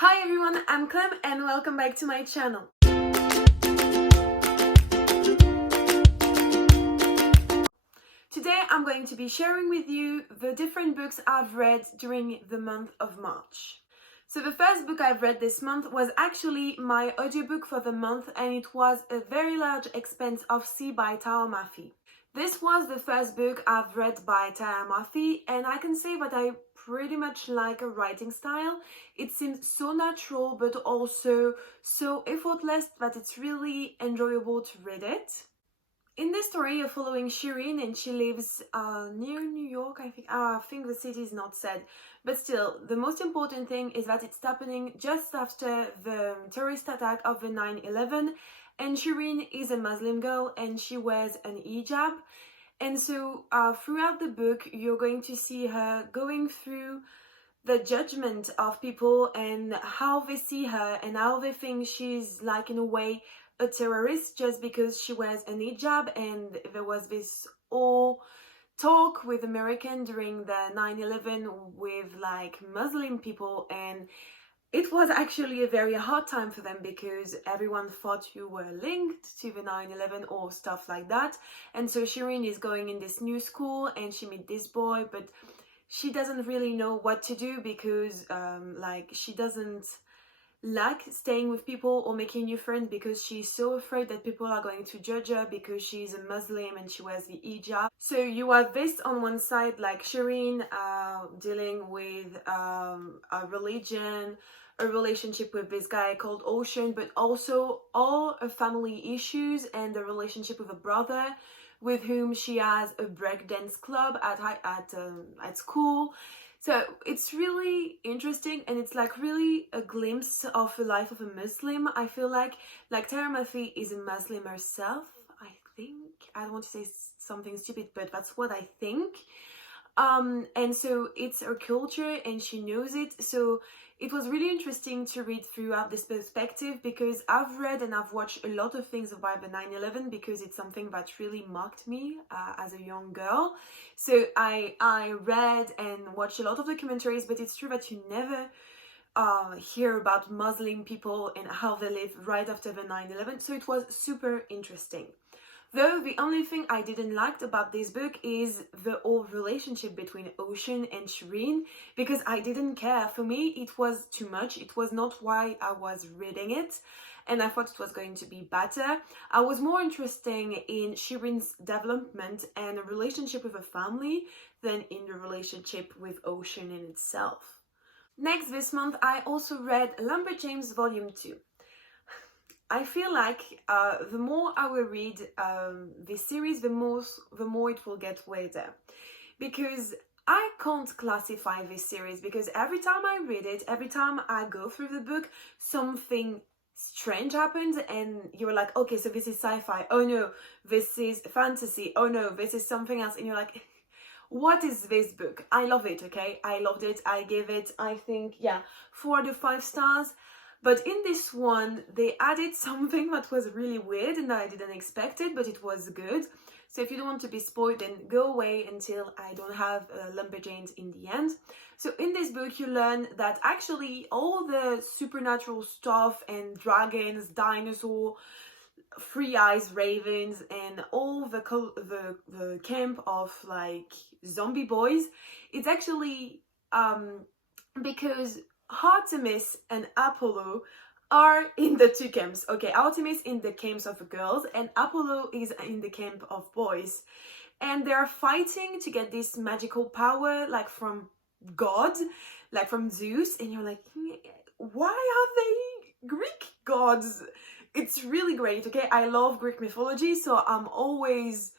Hi everyone, I'm Clem and welcome back to my channel. Today I'm going to be sharing with you the different books I've read during the month of March. So the first book I've read this month was actually my audiobook for the month, and it was A Very Large Expanse of Sea by Tara Murphy. This was the first book I've read by Tara Murphy, and I can say that I pretty much like her writing style. It seems so natural but also so effortless that it's really enjoyable to read it. In this story, you're following Shirin, and she lives near New York, I think. I think the city is not said, but still, the most important thing is that it's happening just after the terrorist attack of the 9/11, and Shirin is a Muslim girl and she wears an hijab. And so throughout the book, you're going to see her going through the judgment of people and how they see her and how they think she's, like, in a way, a terrorist just because she wears an hijab. And there was this whole talk with American during the 9/11 with like Muslim people, and it was actually a very hard time for them because everyone thought you were linked to the 9/11 or stuff like that. And so Shirin is going in this new school and she meets this boy, but she doesn't really know what to do because she doesn't like staying with people or making new friends because she's so afraid that people are going to judge her because she's a Muslim and she wears the hijab. So you have this on one side, like Shirin dealing with a religion, a relationship with this guy called Ocean, but also all her family issues and the relationship with a brother with whom she has a breakdance club at school. So it's really interesting, and it's like really a glimpse of the life of a Muslim. I feel like Tara Murphy is a Muslim herself, I think. I don't want to say something stupid, but that's what I think. And so it's her culture and she knows it. So it was really interesting to read throughout this perspective because I've read and I've watched a lot of things about the 9/11 because it's something that really marked me as a young girl. So I read and watched a lot of documentaries, but it's true that you never hear about Muslim people and how they live right after the 9/11. So it was super interesting. Though the only thing I didn't like about this book is the whole relationship between Ocean and Shirin, because I didn't care. For me, it was too much. It was not why I was reading it, and I thought it was going to be better. I was more interested in Shirin's development and a relationship with a family than in the relationship with Ocean in itself. Next, this month, I also read Lumberjanes Volume 2. I feel like the more I will read this series, the more it will get weirder, because I can't classify this series, because every time I read it, every time I go through the book, something strange happens and you're like, okay, so this is sci-fi, oh no, this is fantasy, oh no, this is something else, and you're like, what is this book? I love it, okay? I loved it. I gave it, I think, 4 out of 5 stars. But in this one, they added something that was really weird and I didn't expect it, but it was good. So if you don't want to be spoiled, then go away until I don't have Lumberjanes in the end. So in this book, you learn that actually all the supernatural stuff and dragons, dinosaurs, three eyes ravens, and all the camp of like zombie boys, it's actually because Artemis and Apollo are in the two camps. Okay, Artemis in the camps of girls and Apollo is in the camp of boys, and they're fighting to get this magical power, like from God, like from Zeus. And you're like, why are they Greek gods? It's really great. Okay, I love Greek mythology, so I'm always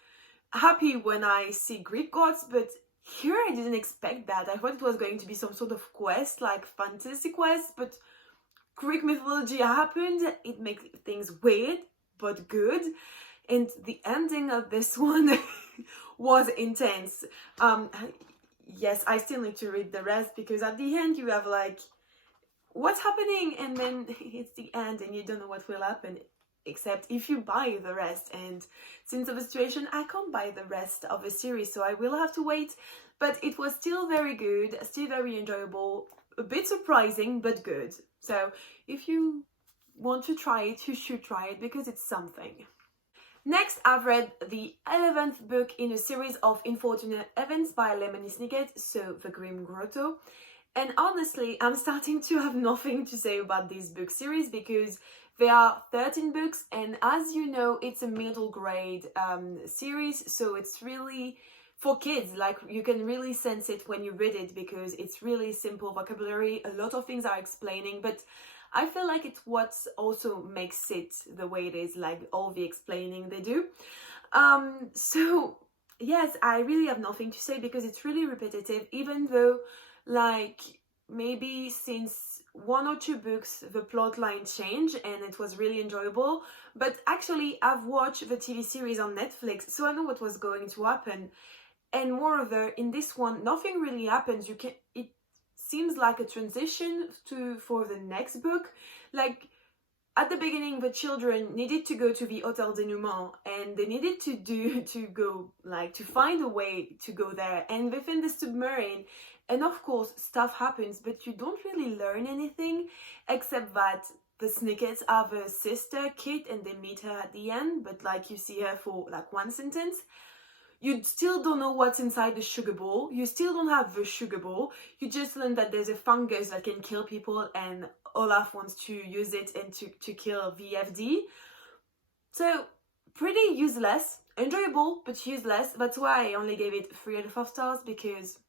happy when I see Greek gods, but here I didn't expect that. I thought it was going to be some sort of quest, like fantasy quest, but Greek mythology happened. It makes things weird, but good. And the ending of this one was intense. Yes, I still need to read the rest, because at the end you have like, what's happening? And then it's the end and you don't know what will happen, except if you buy the rest. And since of the situation, I can't buy the rest of the series, so I will have to wait. But it was still very good, still very enjoyable, a bit surprising, but good. So if you want to try it, you should try it because it's something. Next, I've read the 11th book in a series of unfortunate events by Lemony Snicket, so The Green Grotto. And honestly, I'm starting to have nothing to say about this book series because there are 13 books, and as you know, it's a middle grade series, so it's really for kids. Like, you can really sense it when you read it because it's really simple vocabulary, a lot of things are explaining, but I feel like it's what also makes it the way it is, like all the explaining they do. So yes, I really have nothing to say because it's really repetitive, even though like maybe since 1 or 2 books the plot line changed and it was really enjoyable. But actually I've watched the TV series on Netflix, so I know what was going to happen. And moreover, in this one, nothing really happens. It seems like a transition for the next book. Like, at the beginning, the children needed to go to the Hotel Denouement, and they needed to find a way to go there. And within the submarine, and of course, stuff happens, but you don't really learn anything, except that the Snickets have a sister, Kit, and they meet her at the end, but like you see her for like 1 sentence. You still don't know what's inside the sugar bowl. You still don't have the sugar bowl. You just learn that there's a fungus that can kill people and Olaf wants to use it and to kill VFD. So, pretty useless. Enjoyable, but useless. That's why I only gave it 3 out of 5 stars, because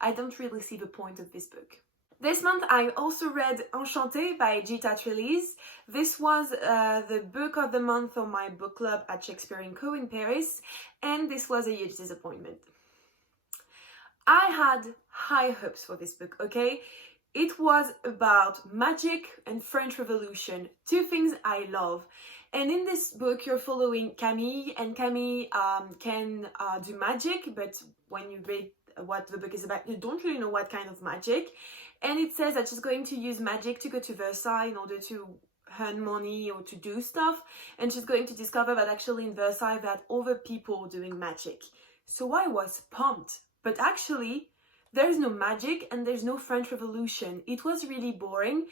I don't really see the point of this book. This month I also read Enchanté by Gita Trelease. This was the book of the month on my book club at Shakespeare & Co in Paris, and this was a huge disappointment. I had high hopes for this book, okay? It was about magic and French Revolution, 2 things I love. And in this book you're following Camille, and Camille can do magic, but when you read what the book is about, you don't really know what kind of magic. And it says that she's going to use magic to go to Versailles in order to earn money or to do stuff. And she's going to discover that actually in Versailles there are other people doing magic. So I was pumped. But actually, there's no magic and there's no French Revolution. It was really boring.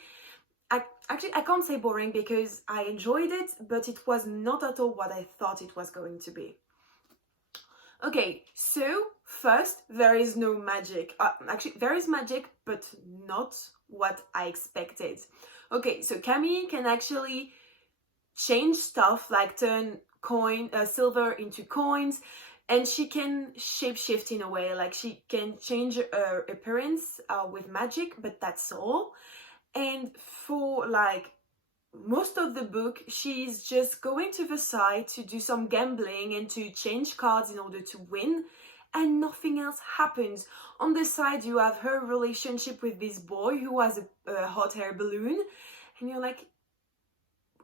I can't say boring because I enjoyed it, but it was not at all what I thought it was going to be. Okay, so first, there is no magic. Actually, there is magic, but not what I expected. Okay, so Camille can actually change stuff, like turn silver into coins, and she can shapeshift in a way, like she can change her appearance with magic, but that's all. And for like most of the book, she's just going to Versailles to do some gambling and to change cards in order to win, and nothing else happens. On the side, you have her relationship with this boy who has a hot air balloon, and you're like,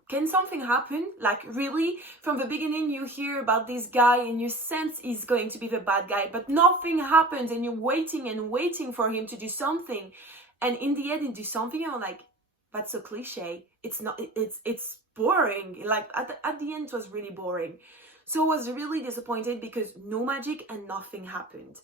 can something happen? Like, really? From the beginning, you hear about this guy and you sense he's going to be the bad guy, but nothing happens, and you're waiting and waiting for him to do something, and in the end, he do something, and I'm like, that's so cliche. It's not, it's boring. Like at the end it was really boring. So I was really disappointed because no magic and nothing happened.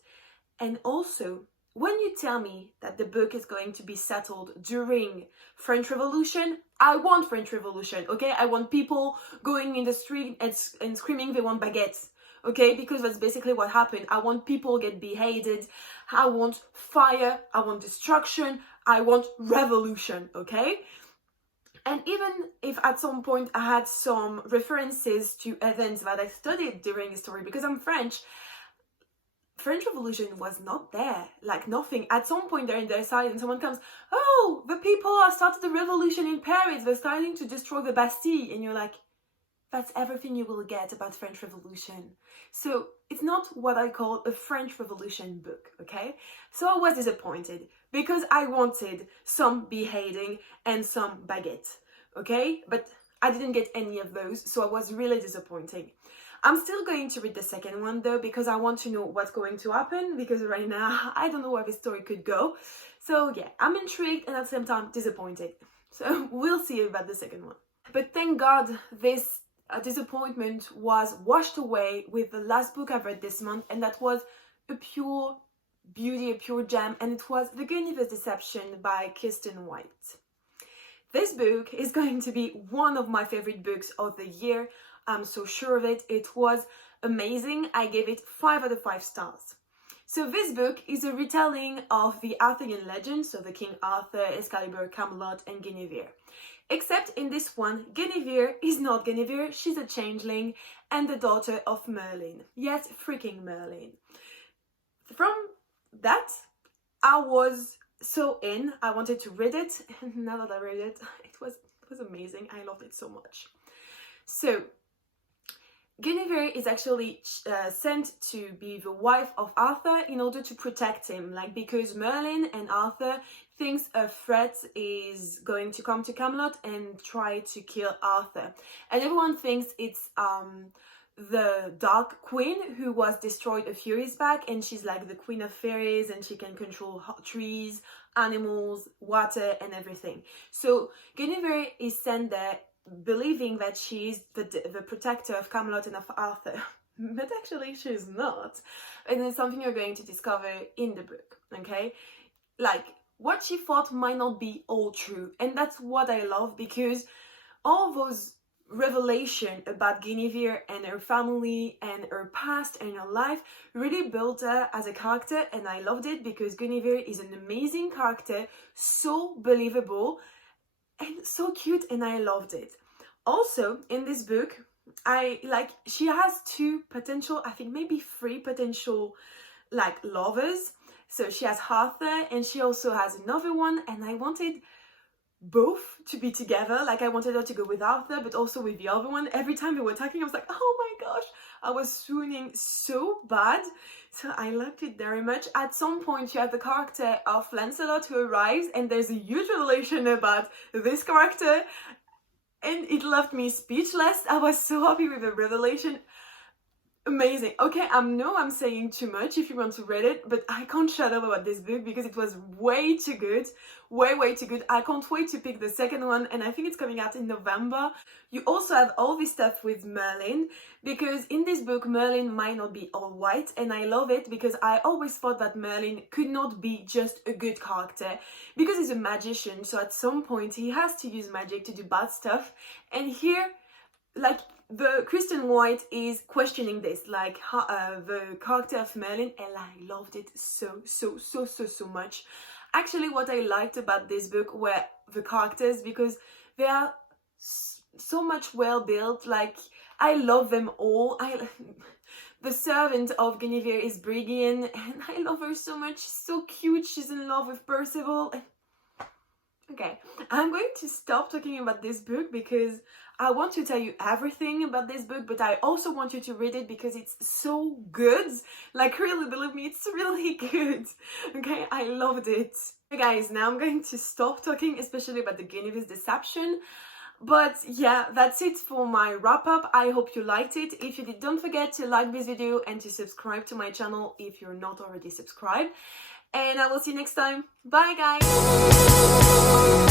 And also, when you tell me that the book is going to be settled during French Revolution, I want French Revolution, okay? I want people going in the street and screaming they want baguettes, okay? Because that's basically what happened. I want people get beheaded. I want fire. I want destruction. I want revolution, okay? And even if at some point I had some references to events that I studied during the story, because I'm French Revolution was not there, like nothing. At some point they're in their side and someone comes, oh, the people have started the revolution in Paris, they're starting to destroy the Bastille, and you're like, that's everything you will get about French Revolution. So it's not what I call a French Revolution book, okay? So I was disappointed because I wanted some beheading and some baguette, okay? But I didn't get any of those, so I was really disappointing. I'm still going to read the second one though, because I want to know what's going to happen, because right now I don't know where the story could go. So yeah, I'm intrigued and at the same time disappointed. So we'll see about the second one. But thank God this disappointment was washed away with the last book I've read this month, and that was a pure beauty, a pure gem, and it was The Guinea's Deception by Kirsten White. This book is going to be one of my favorite books of the year. I'm so sure of it. It was amazing. I gave it 5 out of 5 stars. So this book is a retelling of the Arthurian legend, so the King Arthur, Excalibur, Camelot, and Guinevere. Except in this one, Guinevere is not Guinevere, she's a changeling and the daughter of Merlin. Yes, freaking Merlin. From that, I was so in. I wanted to read it, and now that I read it, it was amazing. I loved it so much. So Guinevere is actually sent to be the wife of Arthur in order to protect him, like because Merlin and Arthur thinks a threat is going to come to Camelot and try to kill Arthur, and everyone thinks it's the Dark Queen who was destroyed a few years back, and she's like the queen of fairies and she can control trees, animals, water, and everything. So Guinevere is sent there believing that she's the protector of Camelot and of Arthur, but actually she's not, and it's something you're going to discover in the book. Okay, like what she thought might not be all true, and that's what I love, because all those revelation about Guinevere and her family and her past and her life really built her as a character, and I loved it because Guinevere is an amazing character, so believable and so cute, and I loved it. Also in this book, she has 2 potential, I think maybe 3 potential like lovers. So she has Arthur and she also has another one, and I wanted both to be together. Like I wanted her to go with Arthur but also with the other one. Every time they were talking I was like, oh my gosh, I was swooning so bad. So I loved it very much. At some point you have the character of Lancelot who arrives, and there's a huge revelation about this character, and it left me speechless. I was so happy with the revelation. Amazing. Okay, I know I'm saying too much if you want to read it, but I can't shut up about this book because it was way too good. Way too good. I can't wait to pick the second one, and I think it's coming out in November. You also have all this stuff with Merlin, because in this book Merlin might not be all white, and I love it because I always thought that Merlin could not be just a good character because he's a magician, so at some point he has to use magic to do bad stuff. And here, like, the Kirsten White is questioning this, like the character of Merlin, and I loved it so much. Actually, what I liked about this book were the characters, because they are so much well built. Like I love them all. The servant of Guinevere is Brigian, and I love her so much. She's so cute. She's in love with Percival. Okay, I'm going to stop talking about this book because I want to tell you everything about this book, but I also want you to read it because it's so good. Like, really, believe me, it's really good. Okay, I loved it. Okay, guys, now I'm going to stop talking, especially about the Guinea's Deception. But yeah, that's it for my wrap up. I hope you liked it. If you did, don't forget to like this video and to subscribe to my channel if you're not already subscribed. And I will see you next time. Bye, guys!